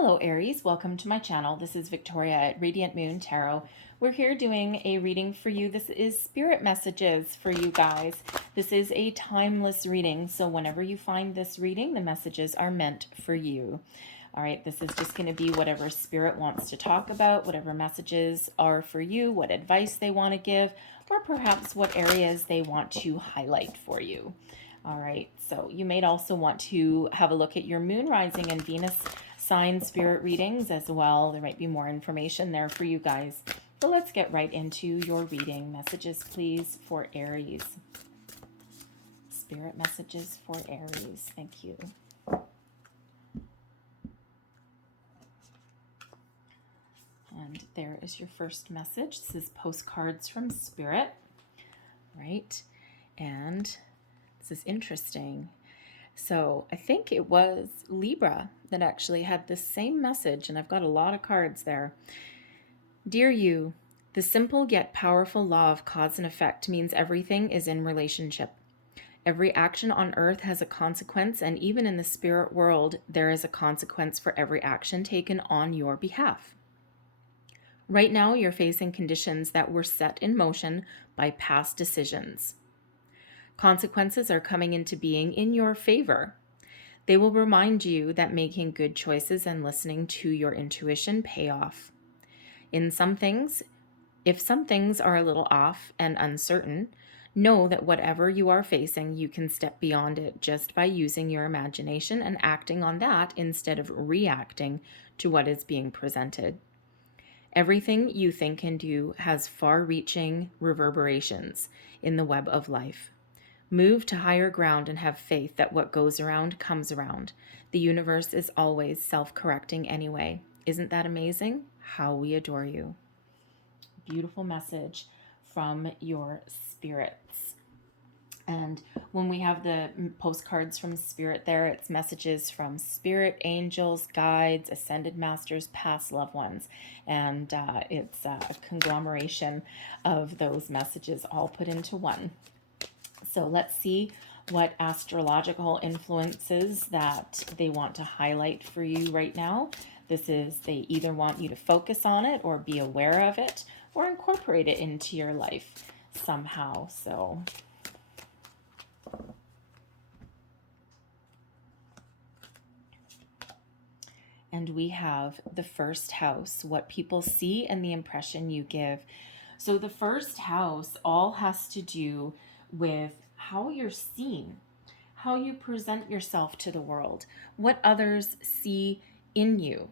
Hello Aries, welcome to my channel. This is Victoria at Radiant Moon Tarot. We're here doing a reading for you. This is spirit messages for you guys. This is a timeless reading, so whenever you find this reading, the messages are meant for you. All right, this is just going to be whatever spirit wants to talk about, whatever messages are for you, what advice they want to give, or perhaps what areas they want to highlight for you. All right, so you may also want to have a look at your moon, rising, and Venus sign spirit readings as well. There might be more information there for you guys. But let's get right into your reading. Messages, please, for Aries. Spirit messages for Aries. Thank you. And there is your first message. This is postcards from Spirit, right? And this is interesting. So I think it was Libra that actually had the same message, and I've got a lot of cards there. Dear you, the simple yet powerful law of cause and effect means everything is in relationship. Every action on earth has a consequence, and even in the spirit world, there is a consequence for every action taken on your behalf. Right now, you're facing conditions that were set in motion by past decisions. Consequences are coming into being in your favor. They will remind you that making good choices and listening to your intuition pay off. If some things are a little off and uncertain, know that whatever you are facing, you can step beyond it just by using your imagination and acting on that instead of reacting to what is being presented. Everything you think and do has far-reaching reverberations in the web of life. Move to higher ground and have faith that what goes around comes around. The universe is always self-correcting anyway. Isn't that amazing? How we adore you. Beautiful message from your spirits. And when we have the postcards from Spirit there, it's messages from spirit, angels, guides, ascended masters, past loved ones. And it's a conglomeration of those messages all put into one. So let's see what astrological influences that they want to highlight for you right now. They either want you to focus on it or be aware of it or incorporate it into your life somehow. So and we have the first house, what people see and the impression you give. So the first house all has to do with how you're seen, how you present yourself to the world, what others see in you.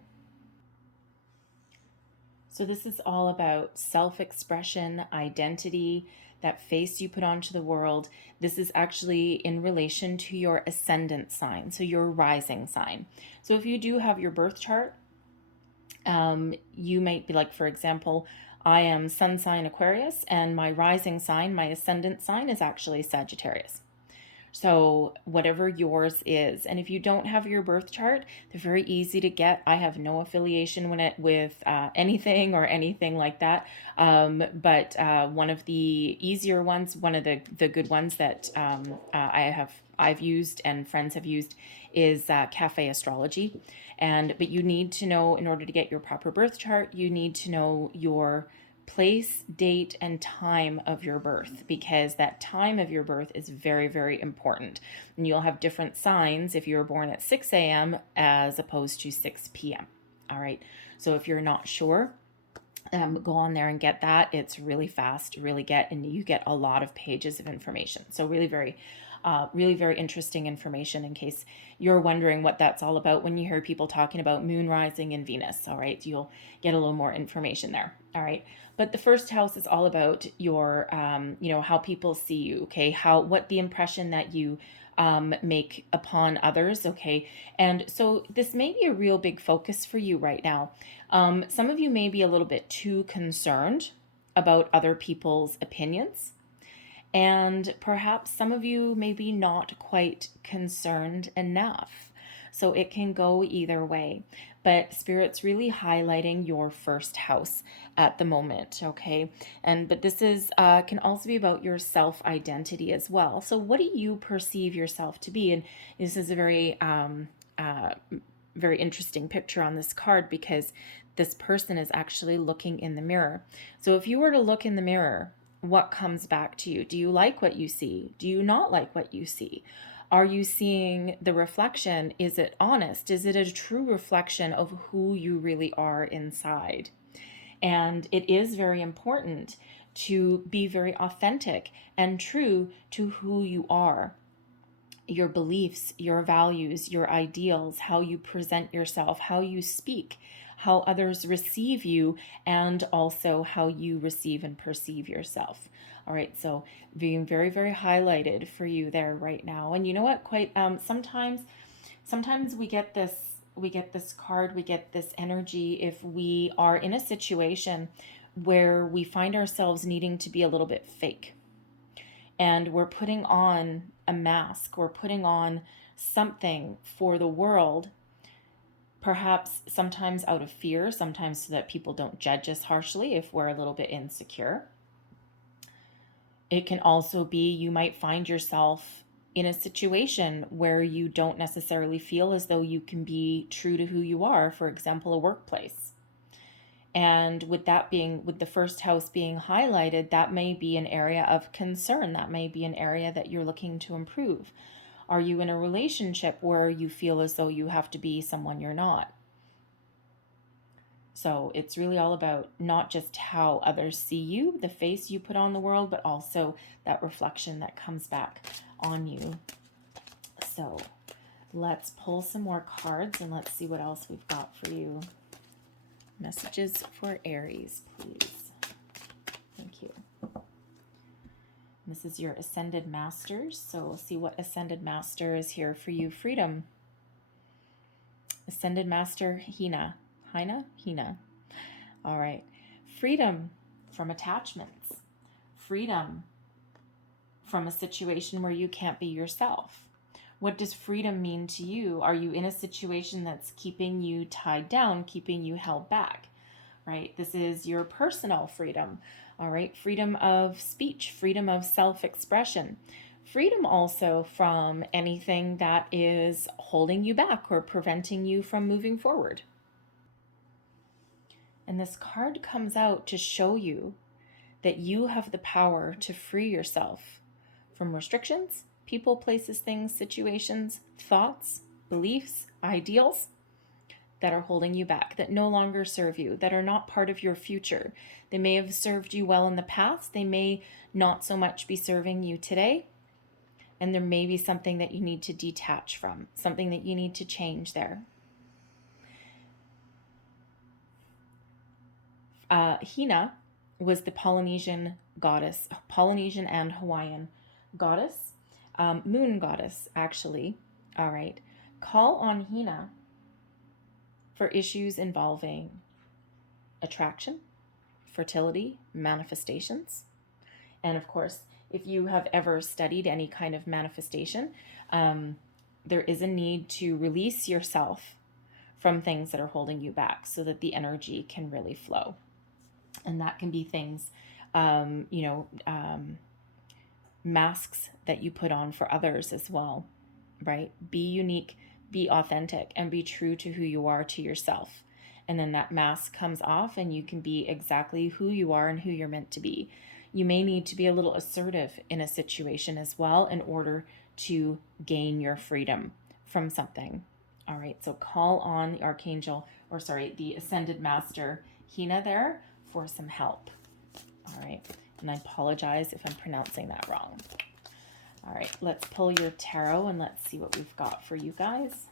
So this is all about self-expression, identity, that face you put onto the world. This is actually in relation to your ascendant sign, so your rising sign. So if you do have your birth chart, you might be like, for example, I am sun sign Aquarius, and my rising sign, my ascendant sign, is actually Sagittarius. So whatever yours is. And if you don't have your birth chart, they're very easy to get. I have no affiliation with anything or anything like that. But one of the easier ones, one of the good ones that I've used and friends have used is Cafe Astrology. But you need to know, in order to get your proper birth chart, you need to know your place, date, and time of your birth, because that time of your birth is very, very important. And you'll have different signs if you were born at 6 a.m. as opposed to 6 p.m. All right. So if you're not sure, go on there and get that. It's really fast to really get, and you get a lot of pages of information. So really very interesting information in case you're wondering what that's all about when you hear people talking about moon, rising, and Venus. All right, you'll get a little more information there. All right, but the first house is all about your, how people see you. Okay, what the impression that you make upon others. Okay, and so this may be a real big focus for you right now. Some of you may be a little bit too concerned about other people's opinions. And perhaps some of you may be not quite concerned enough. So it can go either way. But Spirit's really highlighting your first house at the moment, okay? But this is can also be about your self-identity as well. So what do you perceive yourself to be? And this is a very very interesting picture on this card because this person is actually looking in the mirror. So if you were to look in the mirror, what comes back to you? Do you like what you see? Do you not like what you see? Are you seeing the reflection? Is it honest? Is it a true reflection of who you really are inside? And it is very important to be very authentic and true to who you are. Your beliefs, your values, your ideals, how you present yourself, how you speak, how others receive you, and also how you receive and perceive yourself. All right, so being very, very highlighted for you there right now. And you know what? Quite sometimes we get this card, we get this energy if we are in a situation where we find ourselves needing to be a little bit fake. And we're putting on a mask, we're putting on something for the world, perhaps sometimes out of fear, sometimes so that people don't judge us harshly if we're a little bit insecure. It can also be you might find yourself in a situation where you don't necessarily feel as though you can be true to who you are, for example, a workplace. And with the first house being highlighted, that may be an area of concern. That may be an area that you're looking to improve. Are you in a relationship where you feel as though you have to be someone you're not? So it's really all about not just how others see you, the face you put on the world, but also that reflection that comes back on you. So let's pull some more cards and let's see what else we've got for you. Messages for Aries, please. Thank you. This is your Ascended Masters, so we'll see what Ascended Master is here for you. Freedom. Ascended Master Hina. Hina. All right. Freedom from attachments. Freedom from a situation where you can't be yourself. What does freedom mean to you? Are you in a situation that's keeping you tied down, keeping you held back, right? This is your personal freedom, all right? Freedom of speech, freedom of self-expression, freedom also from anything that is holding you back or preventing you from moving forward. And this card comes out to show you that you have the power to free yourself from restrictions, people, places, things, situations, thoughts, beliefs, ideals that are holding you back, that no longer serve you, that are not part of your future. They may have served you well in the past. They may not so much be serving you today. And there may be something that you need to detach from, something that you need to change there. Hina was the Polynesian goddess, Polynesian and Hawaiian goddess. Moon goddess, actually. All right. Call on Hina for issues involving attraction, fertility, manifestations. And of course, if you have ever studied any kind of manifestation, there is a need to release yourself from things that are holding you back so that the energy can really flow. And that can be things, masks that you put on for others as well, right? Be unique, be authentic, and be true to who you are to yourself. And then that mask comes off and you can be exactly who you are and who you're meant to be. You may need to be a little assertive in a situation as well in order to gain your freedom from something. All right, so call on the Ascended Master Hina there for some help. All right. And I apologize if I'm pronouncing that wrong. All right, let's pull your tarot and let's see what we've got for you guys.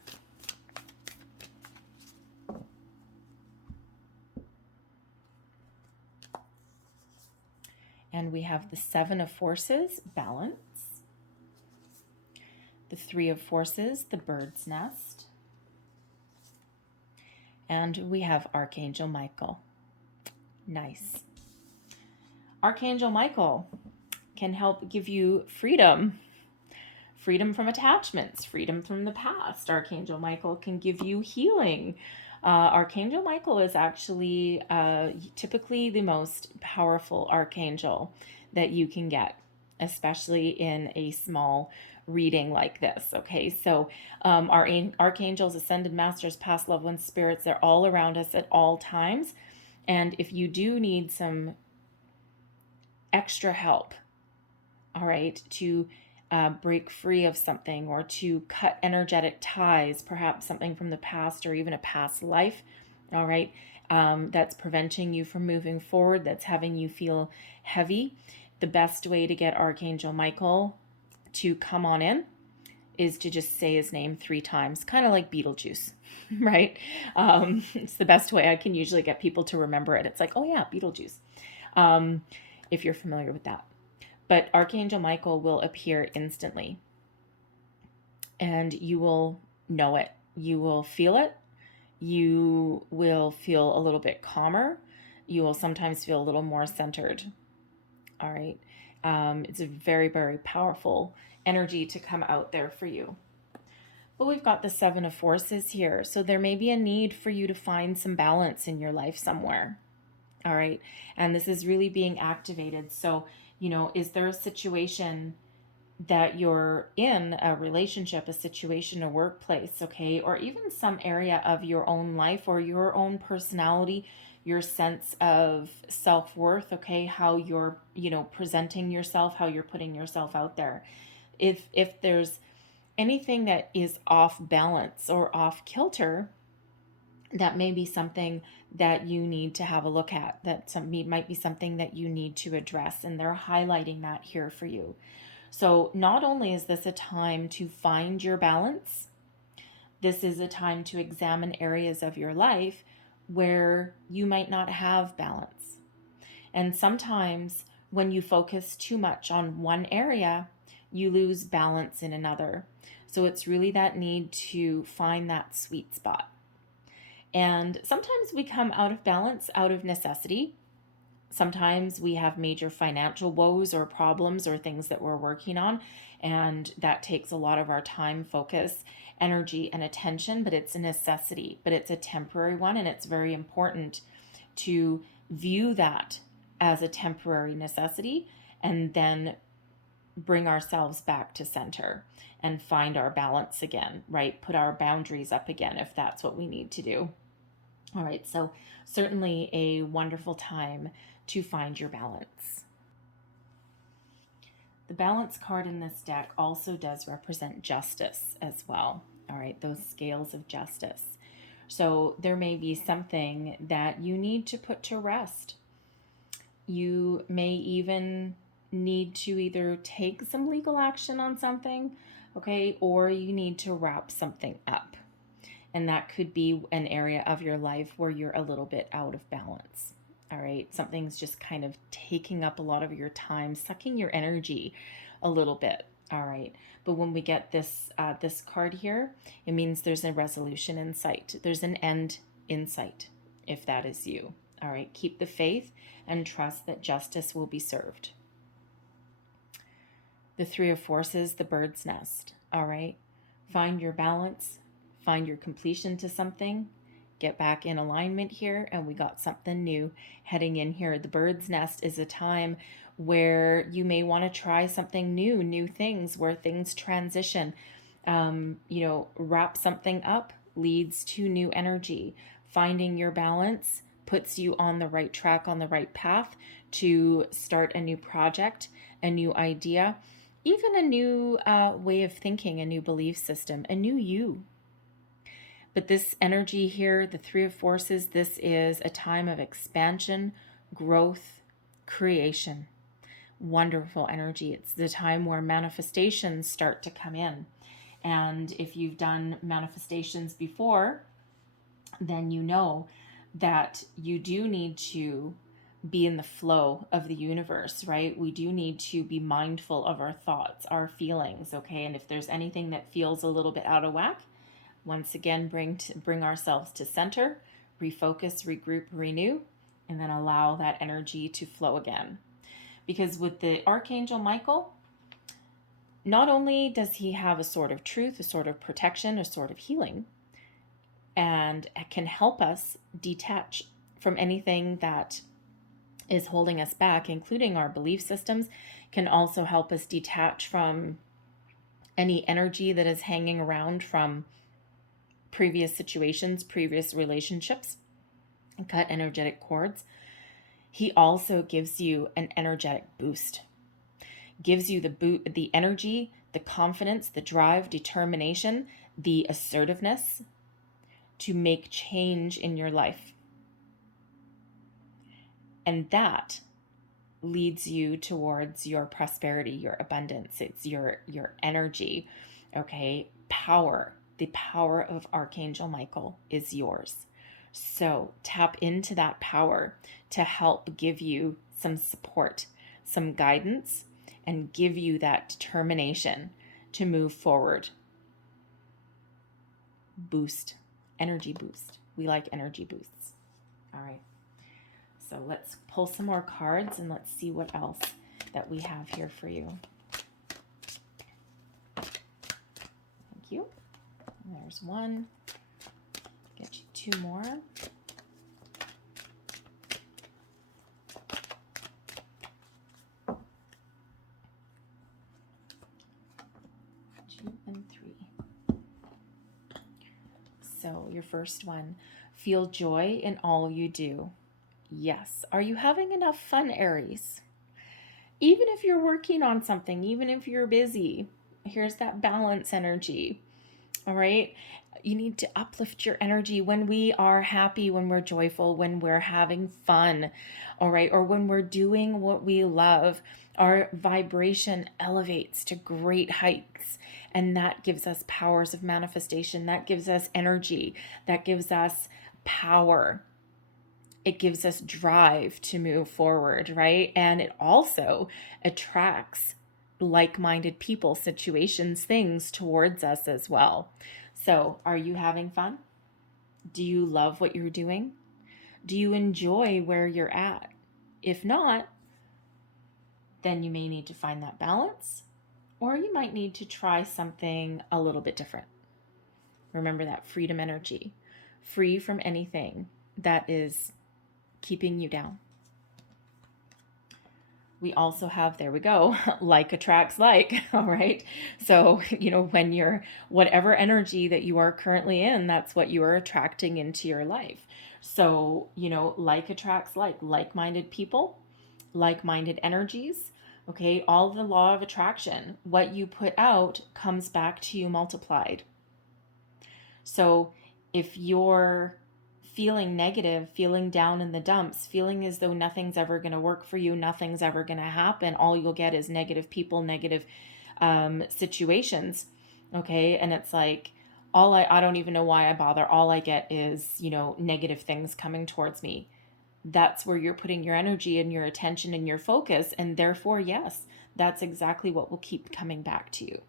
And we have the Seven of Forces, balance. The Three of Forces, the bird's nest. And we have Archangel Michael. Nice. Archangel Michael can help give you freedom from attachments, freedom from the past. Archangel Michael can give you healing. Archangel Michael is actually typically the most powerful archangel that you can get, especially in a small reading like this. Okay, so our archangels, ascended masters, past loved ones, spirits, they're all around us at all times. And if you do need some extra help, all right, to break free of something or to cut energetic ties, perhaps something from the past or even a past life, all right, that's preventing you from moving forward, that's having you feel heavy, the best way to get Archangel Michael to come on in is to just say his name 3 times, kind of like Beetlejuice, right? It's the best way I can usually get people to remember it. It's like, oh yeah, Beetlejuice, if you're familiar with that. But Archangel Michael will appear instantly, and you will know it. You will feel it. You will feel a little bit calmer. You will sometimes feel a little more centered. All right. It's a very, very powerful energy to come out there for you. But we've got the 7 of Forces here. So there may be a need for you to find some balance in your life somewhere. All right. And this is really being activated. So, is there a situation that you're in, a relationship, a situation, a workplace, okay, or even some area of your own life or your own personality, your sense of self-worth, okay, how you're, presenting yourself, how you're putting yourself out there. If there's anything that is off balance or off kilter, that may be something that you need to have a look at, that might be something that you need to address, and they're highlighting that here for you. So not only is this a time to find your balance, this is a time to examine areas of your life where you might not have balance. And sometimes when you focus too much on one area, you lose balance in another. So it's really that need to find that sweet spot. And sometimes we come out of balance out of necessity. Sometimes we have major financial woes or problems or things that we're working on, and that takes a lot of our time, focus, energy, and attention, but it's a necessity, but it's a temporary one, and it's very important to view that as a temporary necessity and then bring ourselves back to center and find our balance again, right? Put our boundaries up again if that's what we need to do. All right, so certainly a wonderful time to find your balance. The balance card in this deck also does represent justice as well. All right, those scales of justice. So there may be something that you need to put to rest. You may even need to either take some legal action on something, okay, or you need to wrap something up. And that could be an area of your life where you're a little bit out of balance. All right. Something's just kind of taking up a lot of your time, sucking your energy a little bit. All right. But when we get this card here, it means there's a resolution in sight. There's an end in sight, if that is you. All right. Keep the faith and trust that justice will be served. The 3 of Forces, the bird's nest. All right. Find your balance. Find your completion to something, get back in alignment here, and we got something new heading in here. The bird's nest is a time where you may want to try something new things, where things transition. Wrap something up leads to new energy. Finding your balance puts you on the right track, on the right path to start a new project, a new idea, even a new way of thinking, a new belief system, a new you. But this energy here, the 3 of Forces, this is a time of expansion, growth, creation. Wonderful energy. It's the time where manifestations start to come in. And if you've done manifestations before, then you know that you do need to be in the flow of the universe, right? We do need to be mindful of our thoughts, our feelings, okay? And if there's anything that feels a little bit out of whack, once again, bring ourselves to center, refocus, regroup, renew, and then allow that energy to flow again. Because with the Archangel Michael, not only does he have a sword of truth, a sword of protection, a sword of healing, and can help us detach from anything that is holding us back, including our belief systems, can also help us detach from any energy that is hanging around from previous situations, previous relationships, and cut energetic cords. He also gives you an energetic boost. Gives you the energy, the confidence, the drive, determination, the assertiveness to make change in your life. And that leads you towards your prosperity, your abundance. It's your energy, okay? Power. The power of Archangel Michael is yours. So tap into that power to help give you some support, some guidance, and give you that determination to move forward. Boost, energy boost. We like energy boosts. All right. So let's pull some more cards and let's see what else that we have here for you. Thank you. And there's one. Get you two more. 2 and 3. So your first one, feel joy in all you do. Yes. Are you having enough fun, Aries? Even if you're working on something, even if you're busy, here's that balance energy. All right. You need to uplift your energy when we are happy, when we're joyful, when we're having fun. All right. Or when we're doing what we love, our vibration elevates to great heights. And that gives us powers of manifestation. That gives us energy. That gives us power. It gives us drive to move forward, right? And it also attracts like-minded people, situations, things towards us as well. So, are you having fun? Do you love what you're doing? Do you enjoy where you're at? If not, then you may need to find that balance, or you might need to try something a little bit different. Remember that freedom energy, free from anything that is keeping you down. We also have, there we go, like attracts like, all right? So, when you're, whatever energy that you are currently in, that's what you are attracting into your life. So, like attracts like-minded people, like-minded energies, okay? All the law of attraction, what you put out comes back to you multiplied. So if you're feeling negative, feeling down in the dumps, feeling as though nothing's ever going to work for you, nothing's ever going to happen, all you'll get is negative people, negative situations, okay? And it's like, I don't even know why I bother. All I get is, negative things coming towards me. That's where you're putting your energy and your attention and your focus. And therefore, yes, that's exactly what will keep coming back to you.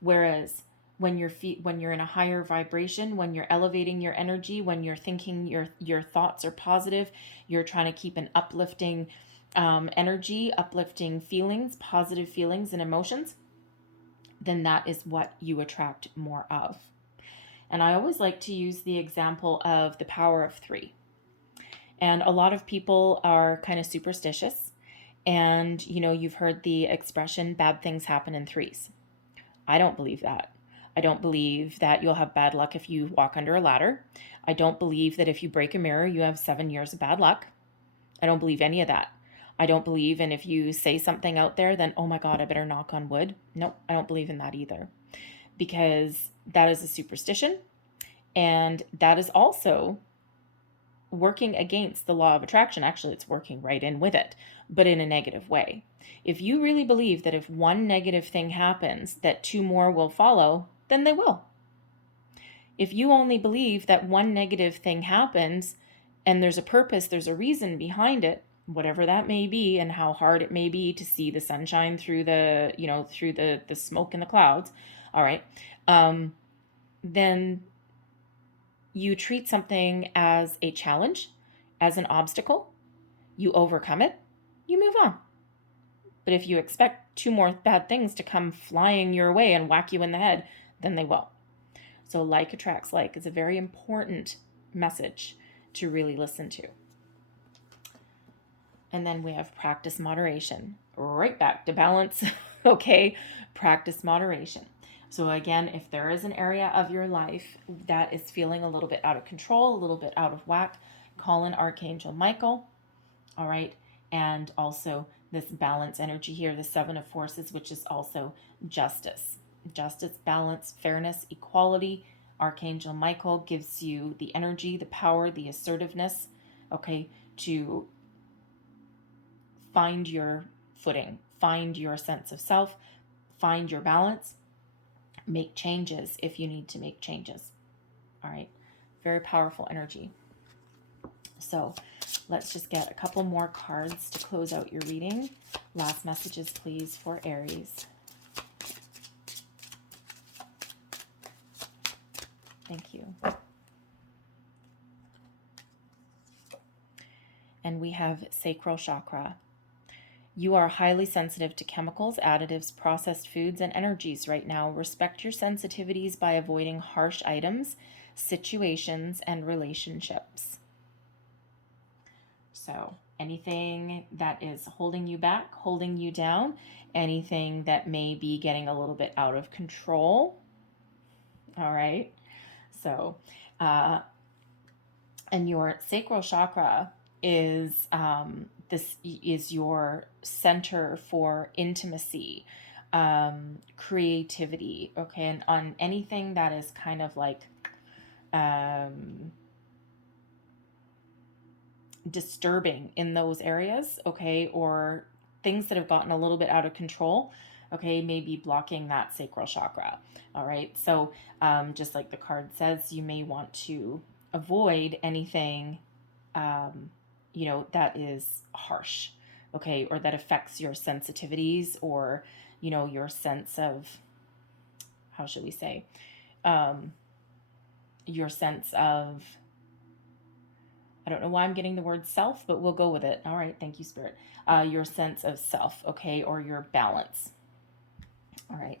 Whereas when you're in a higher vibration, when you're elevating your energy, when you're thinking your thoughts are positive, you're trying to keep an uplifting energy, uplifting feelings, positive feelings and emotions, then that is what you attract more of. And I always like to use the example of the power of 3. And a lot of people are kind of superstitious. And, you've heard the expression, bad things happen in threes. I don't believe that. I don't believe that you'll have bad luck if you walk under a ladder. I don't believe that if you break a mirror, you have 7 years of bad luck. I don't believe any of that. I don't believe in if you say something out there, then, oh my God, I better knock on wood. Nope, I don't believe in that either. Because that is a superstition. And that is also working against the law of attraction. Actually, it's working right in with it, but in a negative way. If you really believe that if one negative thing happens, that 2 more will follow, then they will. If you only believe that one negative thing happens and there's a purpose, there's a reason behind it, whatever that may be, and how hard it may be to see the sunshine through the, through the smoke in the clouds, all right, then you treat something as a challenge, as an obstacle, you overcome it, you move on. But if you expect 2 more bad things to come flying your way and whack you in the head, then they will. So like attracts like is a very important message to really listen to. And then we have practice moderation. Right back to balance. Okay, practice moderation. So again, if there is an area of your life that is feeling a little bit out of control, a little bit out of whack, call in Archangel Michael, all right? And also this balance energy here, the Seven of Forces, which is also justice. Justice, balance, fairness, equality. Archangel Michael gives you the energy, the power, the assertiveness, okay, to find your footing, find your sense of self, find your balance, make changes if you need to make changes. All right, very powerful energy. So let's just get a couple more cards to close out your reading. Last messages, please, for Aries. Thank you. And we have sacral chakra. You are highly sensitive to chemicals, additives, processed foods, and energies right now. Respect your sensitivities by avoiding harsh items, situations, and relationships. So anything that is holding you back, holding you down, anything that may be getting a little bit out of control. All right. So, and your sacral chakra is this is your center for intimacy, creativity, okay, and on anything that is kind of like disturbing in those areas, okay, or things that have gotten a little bit out of control, okay, maybe blocking that sacral chakra. All right, so just like the card says, you may want to avoid anything that is harsh, okay, or that affects your sensitivities, or your sense of, how should we say, your sense of, I don't know why I'm getting the word self, but we'll go with it. All right, thank you, Spirit. Your sense of self, okay, or your balance. All right,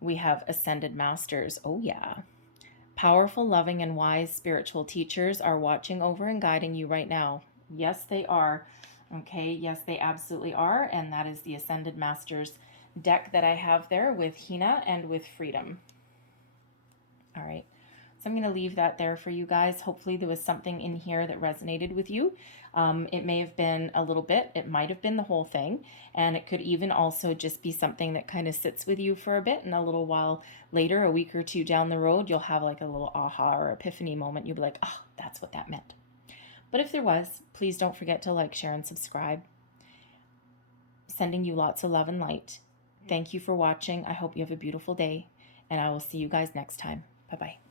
we have Ascended Masters. Oh yeah. Powerful, loving, and wise spiritual teachers are watching over and guiding you right now. Yes, they are. Okay, yes, they absolutely are. And that is the Ascended Masters deck that I have there with Hina and with Freedom. All right, so I'm going to leave that there for you guys. Hopefully there was something in here that resonated with you. It may have been a little bit, it might have been the whole thing, and it could even also just be something that kind of sits with you for a bit, and a little while later, a week or two down the road, you'll have like a little aha or epiphany moment. You'll be like, oh, that's what that meant. But if there was, please don't forget to like, share, and subscribe. Sending you lots of love and light. Thank you for watching. I hope you have a beautiful day, and I will see you guys next time. Bye-bye.